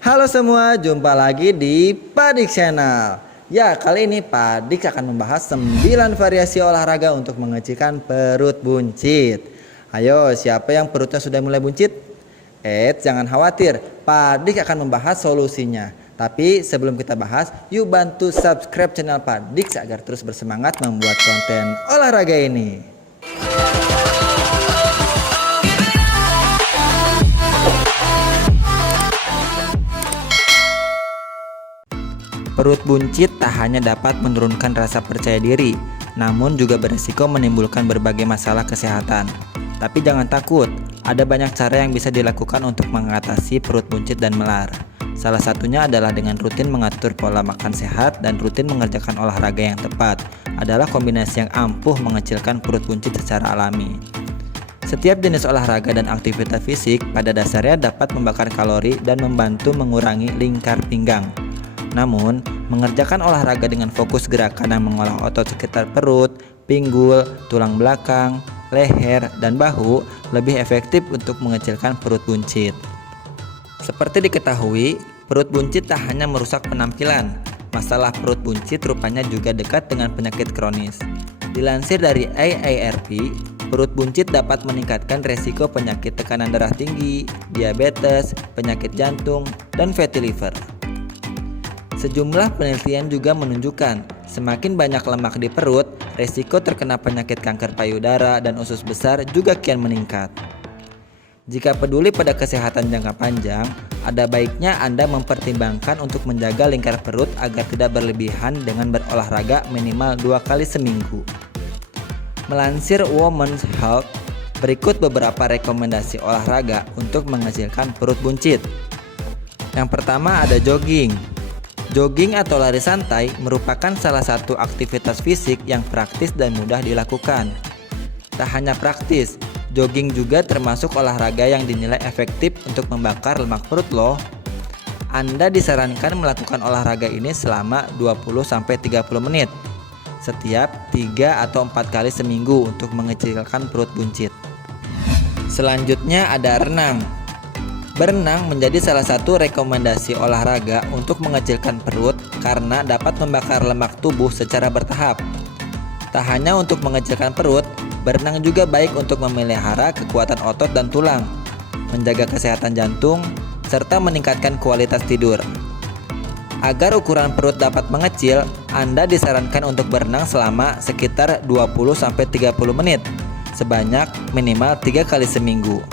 Halo semua, jumpa lagi di Padik Channel. Ya, kali ini Padik akan membahas 9 variasi olahraga untuk mengecilkan perut buncit. Ayo, siapa yang perutnya sudah mulai buncit? Jangan khawatir, Padik akan membahas solusinya. Tapi sebelum kita bahas, yuk bantu subscribe channel Padik agar terus bersemangat membuat konten olahraga ini. Perut buncit tak hanya dapat menurunkan rasa percaya diri, namun juga berisiko menimbulkan berbagai masalah kesehatan. Tapi jangan takut, ada banyak cara yang bisa dilakukan untuk mengatasi perut buncit dan melar. Salah satunya adalah dengan rutin mengatur pola makan sehat dan rutin mengerjakan olahraga yang tepat. Adalah kombinasi yang ampuh mengecilkan perut buncit secara alami. Setiap jenis olahraga dan aktivitas fisik pada dasarnya dapat membakar kalori dan membantu mengurangi lingkar pinggang. Namun, mengerjakan olahraga dengan fokus gerakan yang mengolah otot sekitar perut, pinggul, tulang belakang, leher, dan bahu lebih efektif untuk mengecilkan perut buncit. Seperti diketahui, perut buncit tak hanya merusak penampilan. Masalah perut buncit rupanya juga dekat dengan penyakit kronis. Dilansir dari AARP, perut buncit dapat meningkatkan resiko penyakit tekanan darah tinggi, diabetes, penyakit jantung, dan fatty liver. Sejumlah penelitian juga menunjukkan semakin banyak lemak di perut, resiko terkena penyakit kanker payudara dan usus besar juga kian meningkat. Jika peduli pada kesehatan jangka panjang, ada baiknya Anda mempertimbangkan untuk menjaga lingkar perut agar tidak berlebihan dengan berolahraga minimal 2 kali seminggu. Melansir Women's Health, berikut beberapa rekomendasi olahraga untuk mengecilkan perut buncit. Yang pertama ada jogging. Jogging atau lari santai merupakan salah satu aktivitas fisik yang praktis dan mudah dilakukan. Tak hanya praktis, jogging juga termasuk olahraga yang dinilai efektif untuk membakar lemak perut loh. Anda disarankan melakukan olahraga ini selama 20-30 menit setiap 3 atau 4 kali seminggu untuk mengecilkan perut buncit. Selanjutnya ada renang. Berenang menjadi salah satu rekomendasi olahraga untuk mengecilkan perut karena dapat membakar lemak tubuh secara bertahap. Tak hanya untuk mengecilkan perut, berenang juga baik untuk memelihara kekuatan otot dan tulang, menjaga kesehatan jantung, serta meningkatkan kualitas tidur. Agar ukuran perut dapat mengecil, Anda disarankan untuk berenang selama sekitar 20-30 menit, sebanyak minimal 3 kali seminggu.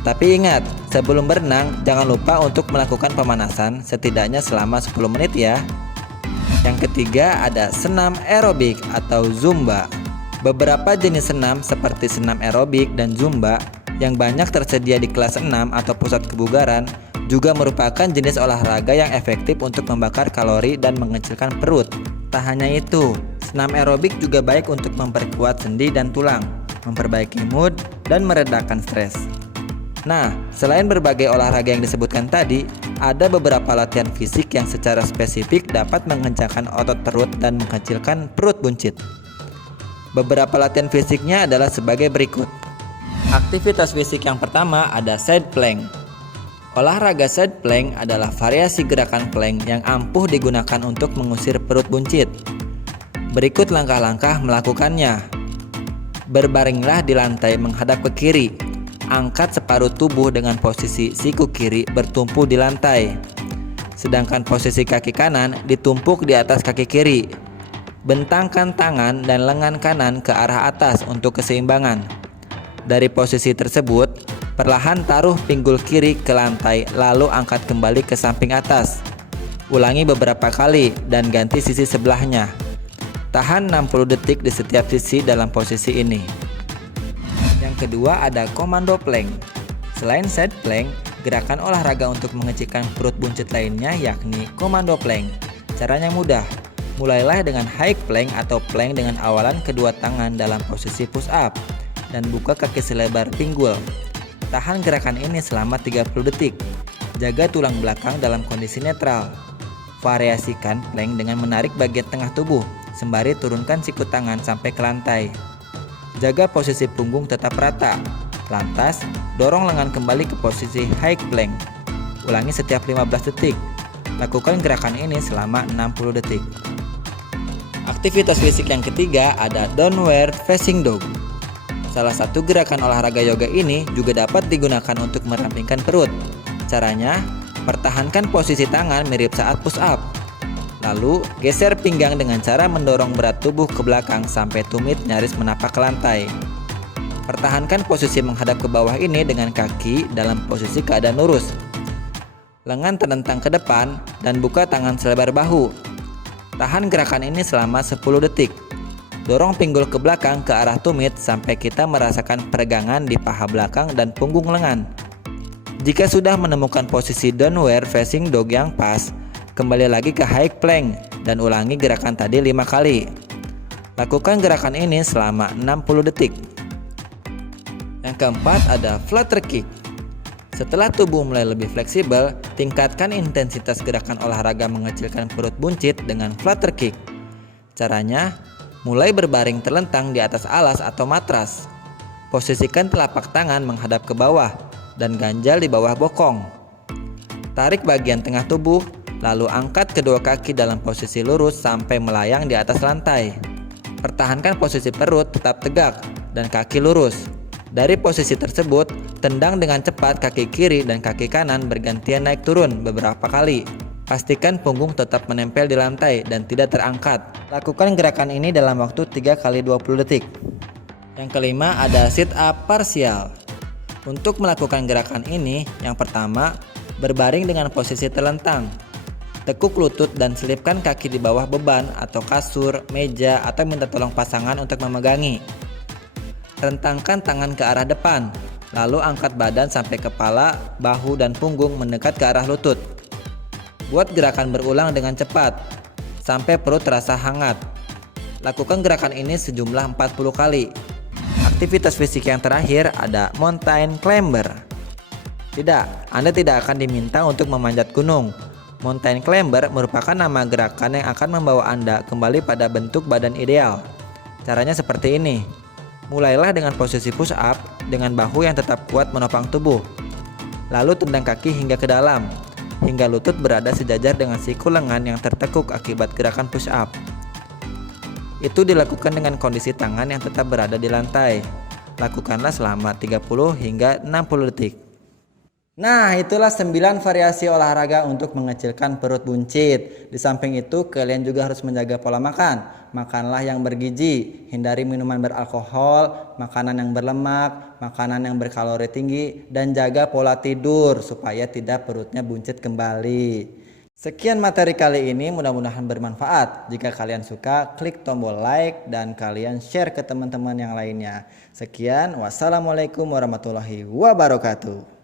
Tapi ingat, sebelum berenang, jangan lupa untuk melakukan pemanasan setidaknya selama 10 menit ya. Yang ketiga ada senam aerobik atau zumba. Beberapa jenis senam seperti senam aerobik dan zumba yang banyak tersedia di kelas 6 atau pusat kebugaran juga merupakan jenis olahraga yang efektif untuk membakar kalori dan mengecilkan perut. Tak hanya itu, senam aerobik juga baik untuk memperkuat sendi dan tulang, memperbaiki mood, dan meredakan stres. Nah, selain berbagai olahraga yang disebutkan tadi, ada beberapa latihan fisik yang secara spesifik dapat mengencangkan otot perut dan mengecilkan perut buncit. Beberapa latihan fisiknya adalah sebagai berikut. Aktivitas fisik yang pertama ada side plank. Olahraga side plank adalah variasi gerakan plank yang ampuh digunakan untuk mengusir perut buncit. Berikut langkah-langkah melakukannya. Berbaringlah di lantai menghadap ke kiri. Angkat separuh tubuh dengan posisi siku kiri bertumpu di lantai. Sedangkan posisi kaki kanan ditumpuk di atas kaki kiri. Bentangkan tangan dan lengan kanan ke arah atas untuk keseimbangan. Dari posisi tersebut, perlahan taruh pinggul kiri ke lantai lalu angkat kembali ke samping atas. Ulangi beberapa kali dan ganti sisi sebelahnya. Tahan 60 detik di setiap sisi dalam posisi ini. Yang kedua ada komando plank. Selain side plank, gerakan olahraga untuk mengecilkan perut buncit lainnya yakni komando plank. Caranya mudah. Mulailah dengan high plank atau plank dengan awalan kedua tangan dalam posisi push up dan buka kaki selebar pinggul. Tahan gerakan ini selama 30 detik. Jaga tulang belakang dalam kondisi netral. Variasikan plank dengan menarik bagian tengah tubuh sembari turunkan siku tangan sampai ke lantai. Jaga posisi punggung tetap rata. Lantas, dorong lengan kembali ke posisi high plank. Ulangi setiap 15 detik. Lakukan gerakan ini selama 60 detik. Aktivitas fisik yang ketiga ada downward facing dog. Salah satu gerakan olahraga yoga ini juga dapat digunakan untuk merampingkan perut. Caranya, pertahankan posisi tangan mirip saat push up. Lalu, geser pinggang dengan cara mendorong berat tubuh ke belakang sampai tumit nyaris menapak ke lantai. Pertahankan posisi menghadap ke bawah ini dengan kaki dalam posisi keadaan lurus. Lengan terentang ke depan dan buka tangan selebar bahu. Tahan gerakan ini selama 10 detik. Dorong pinggul ke belakang ke arah tumit sampai kita merasakan peregangan di paha belakang dan punggung lengan. Jika sudah menemukan posisi downward facing dog yang pas, kembali lagi ke high plank dan ulangi gerakan tadi 5 kali. Lakukan gerakan ini selama 60 detik. Yang keempat ada flutter kick. Setelah tubuh mulai lebih fleksibel, tingkatkan intensitas gerakan olahraga mengecilkan perut buncit dengan flutter kick. Caranya, mulai berbaring terlentang di atas alas atau matras. Posisikan telapak tangan menghadap ke bawah dan ganjal di bawah bokong. Tarik bagian tengah tubuh, lalu angkat kedua kaki dalam posisi lurus sampai melayang di atas lantai. Pertahankan posisi perut tetap tegak dan kaki lurus. Dari posisi tersebut, tendang dengan cepat kaki kiri dan kaki kanan bergantian naik turun beberapa kali. Pastikan punggung tetap menempel di lantai dan tidak terangkat. Lakukan gerakan ini dalam waktu 3 kali 20 detik. Yang kelima ada sit up parsial. Untuk melakukan gerakan ini, yang pertama, berbaring dengan posisi terlentang. Tekuk lutut dan selipkan kaki di bawah beban atau kasur, meja, atau minta tolong pasangan untuk memegangi. Rentangkan tangan ke arah depan, lalu angkat badan sampai kepala, bahu, dan punggung mendekat ke arah lutut. Buat gerakan berulang dengan cepat, sampai perut terasa hangat. Lakukan gerakan ini sejumlah 40 kali. Aktivitas fisik yang terakhir ada mountain climber. Tidak, Anda tidak akan diminta untuk memanjat gunung. Mountain climber merupakan nama gerakan yang akan membawa Anda kembali pada bentuk badan ideal. Caranya seperti ini. Mulailah dengan posisi push up dengan bahu yang tetap kuat menopang tubuh. Lalu tendang kaki hingga ke dalam, hingga lutut berada sejajar dengan siku lengan yang tertekuk akibat gerakan push up. Itu dilakukan dengan kondisi tangan yang tetap berada di lantai. Lakukanlah selama 30 hingga 60 detik. Nah, itulah 9 variasi olahraga untuk mengecilkan perut buncit. Di samping itu, kalian juga harus menjaga pola makan. Makanlah yang bergizi, hindari minuman beralkohol, makanan yang berlemak, makanan yang berkalori tinggi, dan jaga pola tidur supaya tidak perutnya buncit kembali. Sekian materi kali ini, mudah-mudahan bermanfaat. Jika kalian suka, klik tombol like dan kalian share ke teman-teman yang lainnya. Sekian, wassalamualaikum warahmatullahi wabarakatuh.